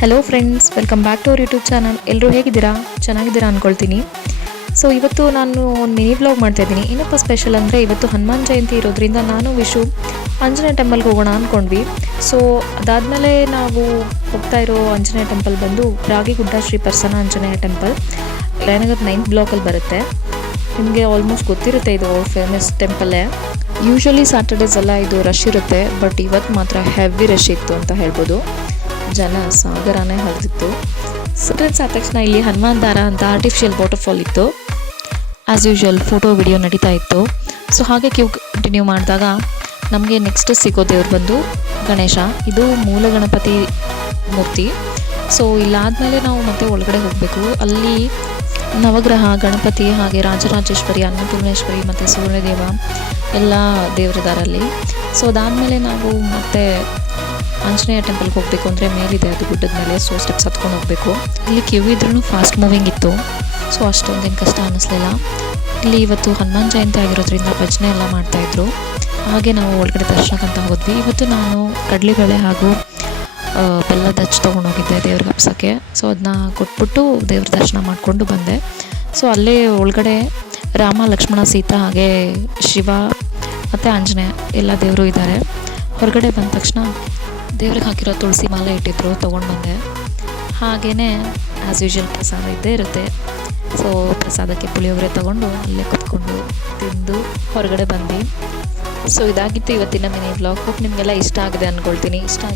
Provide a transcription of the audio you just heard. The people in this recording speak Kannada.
Hello friends, welcome back to our YouTube channel. ಎಲ್ಲರೂ ಹೇಗಿದ್ದೀರಾ? ಚೆನ್ನಾಗಿದ್ದೀರಾ ಅಂದ್ಕೊಳ್ತೀನಿ. ಸೊ ಇವತ್ತು ನಾನು ಒಂದು ಮಿನಿ ವ್ಲಾಗ್ ಮಾಡ್ತಾಯಿದ್ದೀನಿ. ಏನಪ್ಪ ಸ್ಪೆಷಲ್ ಅಂದರೆ, ಇವತ್ತು ಹನುಮಾನ್ ಜಯಂತಿ ಇರೋದ್ರಿಂದ ನಾನು ವಿಶು ಆಂಜನೇಯ ಟೆಂಪಲ್ಗೆ ಹೋಗೋಣ ಅಂದ್ಕೊಂಡ್ವಿ. ಸೊ ಅದಾದಮೇಲೆ ನಾವು ಹೋಗ್ತಾ ಇರೋ ಆಂಜನೇಯ ಟೆಂಪಲ್ ಬಂದು ರಾಗಿಗುಡ್ಡ ಶ್ರೀ ಪ್ರಸನ್ನ ಆಂಜನೇಯ ಟೆಂಪಲ್, ಜಯನಗರ 9th ಬ್ಲಾಕಲ್ಲಿ ಬರುತ್ತೆ. ನಿಮಗೆ ಆಲ್ಮೋಸ್ಟ್ ಗೊತ್ತಿರುತ್ತೆ, ಇದು ಫೇಮಸ್ ಟೆಂಪಲ್ಲೇ. ಯೂಶ್ವಲಿ ಸ್ಯಾಟರ್ಡೇಸ್ ಎಲ್ಲ ಇದು ರಶ್ ಇರುತ್ತೆ, ಬಟ್ ಇವತ್ತು ಮಾತ್ರ ಹೆವಿ ರಶ್ ಇತ್ತು ಅಂತ ಹೇಳ್ಬೋದು. ಜನ ಸಾಗರನೇ ಹರಿದಿತ್ತು. ಸಟನ್ಸ್ ಆದ ತಕ್ಷಣ ಇಲ್ಲಿ ಹನುಮಾನ್ ದಾರ ಅಂತ ಆರ್ಟಿಫಿಷಿಯಲ್ ವಾಟರ್ಫಾಲ್ ಇತ್ತು. ಆ್ಯಸ್ ಯೂಶ್ವಲ್ ಫೋಟೋ ವಿಡಿಯೋ ನಡೀತಾ ಇತ್ತು. ಸೊ ಹಾಗೆ ಕ್ಯೂ ಕಂಟಿನ್ಯೂ ಮಾಡಿದಾಗ ನಮಗೆ ನೆಕ್ಸ್ಟ್ ಸಿಗೋ ದೇವ್ರು ಬಂದು ಗಣೇಶ. ಇದು ಮೂಲ ಗಣಪತಿ ಮೂರ್ತಿ. ಸೊ ಇಲ್ಲಾದಮೇಲೆ ನಾವು ಮತ್ತೆ ಒಳಗಡೆ ಹೋಗಬೇಕು. ಅಲ್ಲಿ ನವಗ್ರಹ, ಗಣಪತಿ, ಹಾಗೆ ರಾಜರಾಜೇಶ್ವರಿ, ಅನ್ನಪೂರ್ಣೇಶ್ವರಿ ಮತ್ತು ಸೂರ್ಯದೇವ ಎಲ್ಲ ದೇವರಿದಾರಲ್ಲಿ. ಸೊ ಅದಾದಮೇಲೆ ನಾವು ಮತ್ತೆ ಆಂಜನೇಯ ಟೆಂಪಲ್ಗೆ ಹೋಗಬೇಕು ಅಂದರೆ ಮೇಲಿದೆ, ಅದು ಗುಡ್ಡದ ಮೇಲೆ. ಸೊ ಸ್ಟೆಪ್ಸ್ ಹತ್ಕೊಂಡು ಹೋಗಬೇಕು. ಇಲ್ಲಿ ಕ್ಯೂ ಇದ್ರೂ ಫಾಸ್ಟ್ ಮೂವಿಂಗ್ ಇತ್ತು. ಸೊ ಅಷ್ಟೊಂದೇನು ಕಷ್ಟ ಅನ್ನಿಸ್ಲಿಲ್ಲ. ಇಲ್ಲಿ ಇವತ್ತು ಹನುಮಾನ್ ಜಯಂತಿ ಆಗಿರೋದ್ರಿಂದ ಭಜನೆ ಎಲ್ಲ ಮಾಡ್ತಾಯಿದ್ರು. ಹಾಗೆ ನಾವು ಒಳಗಡೆ ದರ್ಶನಕ್ಕಂತ ಹೋದ್ವಿ. ಇವತ್ತು ನಾನು ಕಡಲೆಬೇಳೆ ಹಾಗೂ ಬೆಲ್ಲದ ಹಚ್ಚು ತೊಗೊಂಡೋಗಿದ್ದೆ ದೇವ್ರಿಗೆ ಹಬ್ಸೋಕ್ಕೆ. ಸೊ ಅದನ್ನ ಕೊಟ್ಬಿಟ್ಟು ದೇವ್ರ ದರ್ಶನ ಮಾಡಿಕೊಂಡು ಬಂದೆ. ಸೊ ಅಲ್ಲೇ ಒಳಗಡೆ ರಾಮ, ಲಕ್ಷ್ಮಣ, ಸೀತಾ, ಹಾಗೆ ಶಿವ ಮತ್ತು ಆಂಜನೇಯ ಎಲ್ಲ ದೇವರು ಇದ್ದಾರೆ. ಹೊರಗಡೆ ಬಂದ ತಕ್ಷಣ ದೇವ್ರಿಗೆ ಹಾಕಿರೋ ತುಳಸಿ ಮಾಲೆ ಇಟ್ಟಿದ್ರು, ತೊಗೊಂಡು ಬಂದೆ. ಹಾಗೆಯೇ ಆ್ಯಸ್ ಯೂಶ್ವಲ್ ಪ್ರಸಾದ ಇದ್ದೇ ಇರುತ್ತೆ. ಸೊ ಪ್ರಸಾದಕ್ಕೆ ಪುಳಿಯೋಗರೆ ತೊಗೊಂಡು ಅಲ್ಲೇ ಕುತ್ಕೊಂಡು ತಿಂದು ಹೊರಗಡೆ ಬಂದ್ವಿ. ಸೊ ಇದಾಗಿತ್ತು ಇವತ್ತಿನ ಮಿನಿ ವ್ಲಾಗ್. ಹೋಪ್ ನಿಮಗೆಲ್ಲ ಇಷ್ಟ ಆಗಿದೆ ಅಂದ್ಕೊಳ್ತೀನಿ. ಇಷ್ಟ ಆಗಿ